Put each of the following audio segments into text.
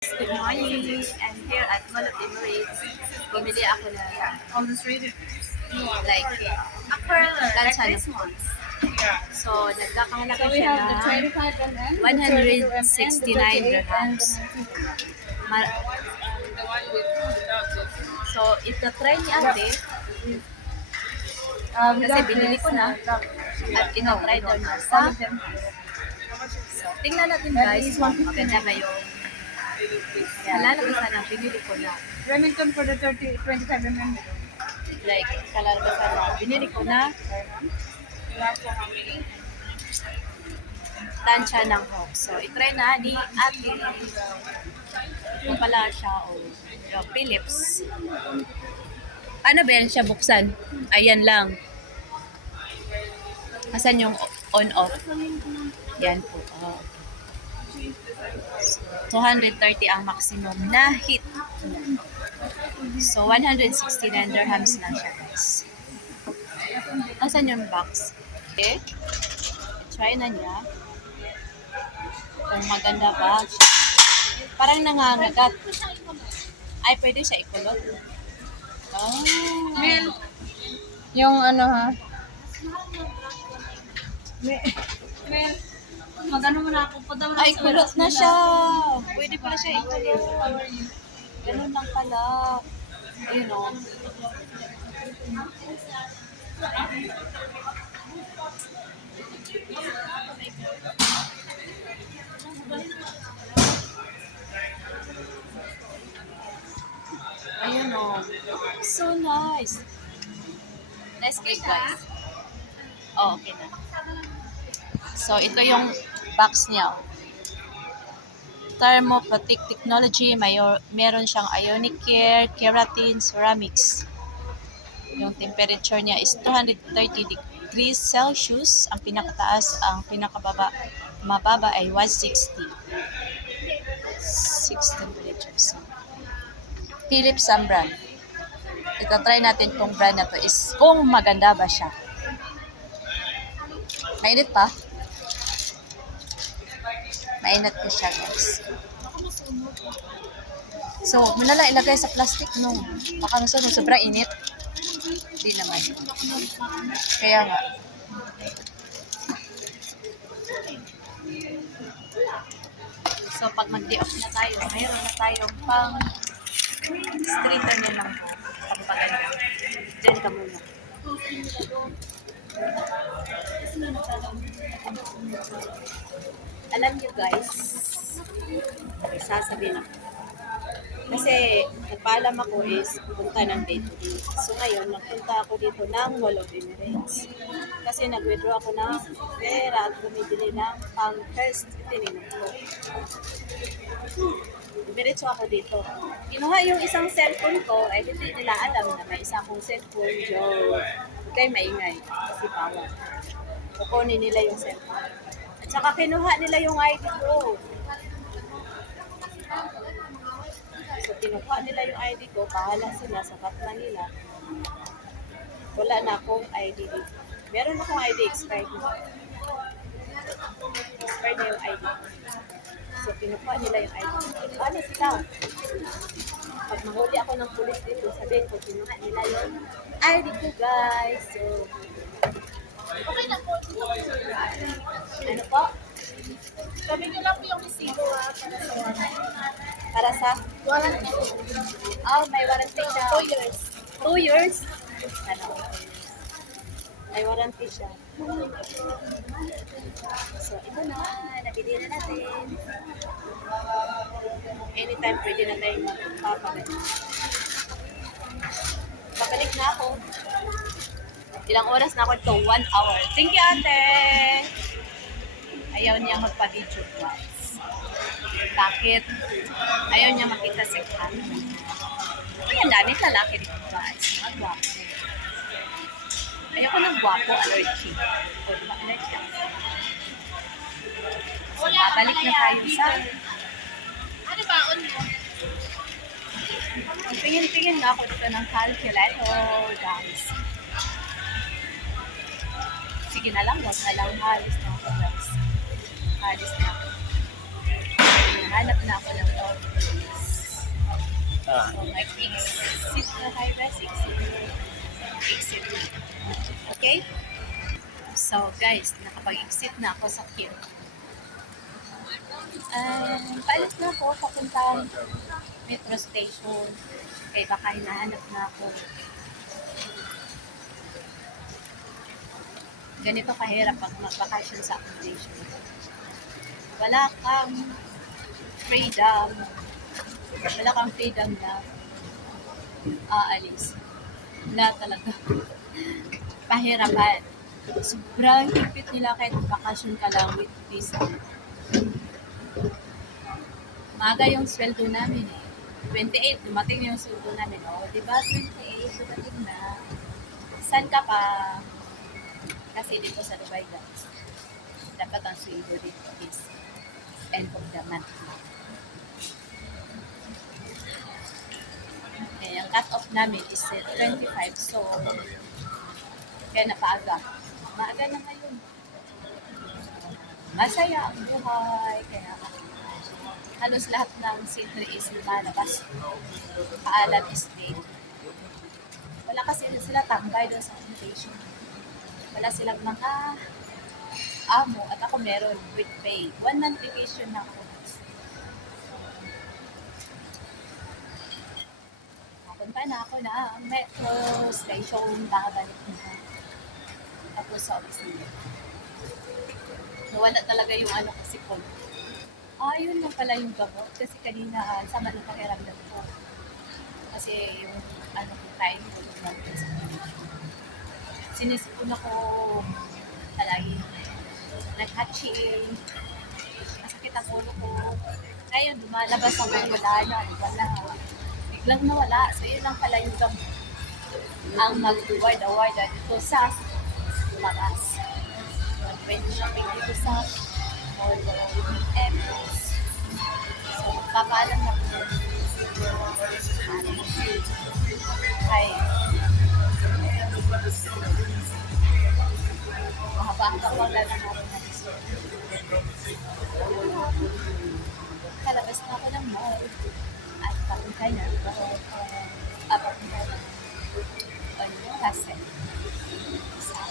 Good morning. I'm here at Mall of Emirates. Bumili ako na like lansya na po. So, nagkakahalaga siya na 169 dirhams. So, ita-try ni ate kasi binili ko na at ita-try daw niya sa so, tingnan natin guys kung maganda ba yung kalalabasan ng binili ko na. Remington for the 25 mm. Like, kalalabasan ng binili ko na tansya ng Hawk. So, itry na ni ate. Yung pala siya, yung Philips. Ano ba yan siya buksan? Ayan lang. Asan yung on-off? Yan po. Oh. 230 ang maximum na heat. So, 169 dirhams lang siya, guys. Asan yung box? Okay. Try na niya. Kung maganda ba. Parang nangangagat. Ay, pwede siya ikulot. Oh. Mel, yung ano ha? Mel, magano mo na ako pa daw. Ay, kulot na siya. Pwede pala siya ikulot. Ganun lang pala. Ayun o. Ayun o. So nice. Nice cake, guys. Oh, okay na. So, ito yung box niya. Thermoprotect technology. Meron siyang ionic care, keratin, ceramics. Yung temperature niya is 230 degrees Celsius. Ang pinakataas, ang mababa ay 160. 6 temperatures. Philips ang brand. Ito, try natin tong brand na to is kung maganda ba siya. Mainit pa? Mainit ko siya, guys. So, muna lang ilagay sa plastic, no? Baka nasunog, sobrang init. Hindi naman. Kaya nga. So, pag mag-de-off na tayo, mayroon na tayong pang streeter nyo lang po. Pagpaganda. Diyan ka muna. Alam niyo guys, sasabihin ako. Kasi nagpaalam ako is pupunta ng day to day. So ngayon, nagpunta ako dito ng Mall of Emirates. Kasi nag-withdraw ako ng pera at bumibili ng pang-first tininom ko. Diretso ako dito. Kinuha yung isang cellphone ko, ay hindi nila alam na may isa akong cellphone. Huwag kayo maingay kasi bawal. Kukunin nila yung cellphone. At saka kinuha nila yung ID ko. So, kinuha nila yung ID ko, bahala sila, sapat na nila. Wala na akong ID dito. Meron akong ID expired na. Expired na yung ID. So, kinuha nila yung ID. Ano sila? Pag mahuli ako ng pulis dito, sabihin ko, kinuha nila yung ID ko, guys. So, Okay na po. ano po? Sabi ko lang po yung resibo para sa Para sa? warranty. Oh, may warranty siya. 2 years. 2 years? Ano? May warranty siya. So, ito na. Nabili na natin. Anytime pwede na tayong magpapalit. Babalik na ako. Ilang oras na ako ito? 1 hour. Thank you, ate! Ayaw niya magpa-video, guys. Bakit? Ayaw niya makita sa camera. Ay, ang dami lalaki dito, guys. Mga gwapo. Ayoko ng gwapo, allergy. O, diba allergy ako? So, babalik na tayo sa... Ano ba on mo? Tingin-tingin na ako dito ng calculator, guys. Sige na lang, wag na lang. Halis na ako, guys. Halis na ako. hanap na ako ng office. Ah, So, mag-exit na tayo guys. Exit na. Okay? So, guys, nakapag-exit na ako sa queue. Paalis na ako papuntang metro station. Kaya baka hinahanap na ako. Ganito kahirap pag mag-vacation sa accommodation. Wala kang freedom. Wala kang freedom na aalis. Wala talaga. Pahirapan. Sobrang higpit nila kahit vacation ka lang with visa. Maga yung sweldo namin eh. 28, dumating yung sweldo namin. O, di ba 28, dumating na. Saan ka pa? Kasi dito sa Dubai guys, dapat ang sweldo dito is end of the month. Eh, ang cut-off namin is 25, so kaya napaaga. Maaga na ngayon. Masaya ang buhay, kaya halos lahat ng siyempre is lumalabas. Paalam is late. Wala kasi sila tambay doon sa accommodation. Wala silang mga amo at ako meron with pay. 1 month vacation na ako. Papunta na ako na metro station, babalik na. Tapos sa office nila. Nawala talaga yung ano kasi ko. Yun lang pala yung gamot. Kasi kanina, sama ng pakiramdam ko. Kasi yung ano ko time ko lang sa accommodation. Sinisipon ako palagi. Nag-hatching. Masakit ang ulo ko. Ngayon, lumalabas ako. Wala na. Wala. Biglang nawala. So, yun lang pala yung gamot. Ang mag-award dito sa labas. Pwede shopping dito sa Mall MS. So, papaalam na po. Hi. Mahaba-haba ko lang na kalabas na ako ng mall at papunta na ako kasi sa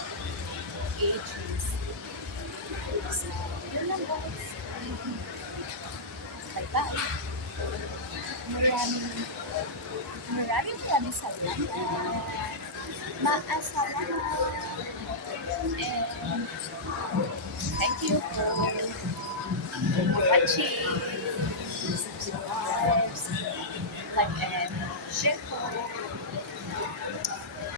agency. So, yun lang guys. Bye-bye. Maraming salamat. Maasalamat. And thank you for watching. Subscribe, like and share.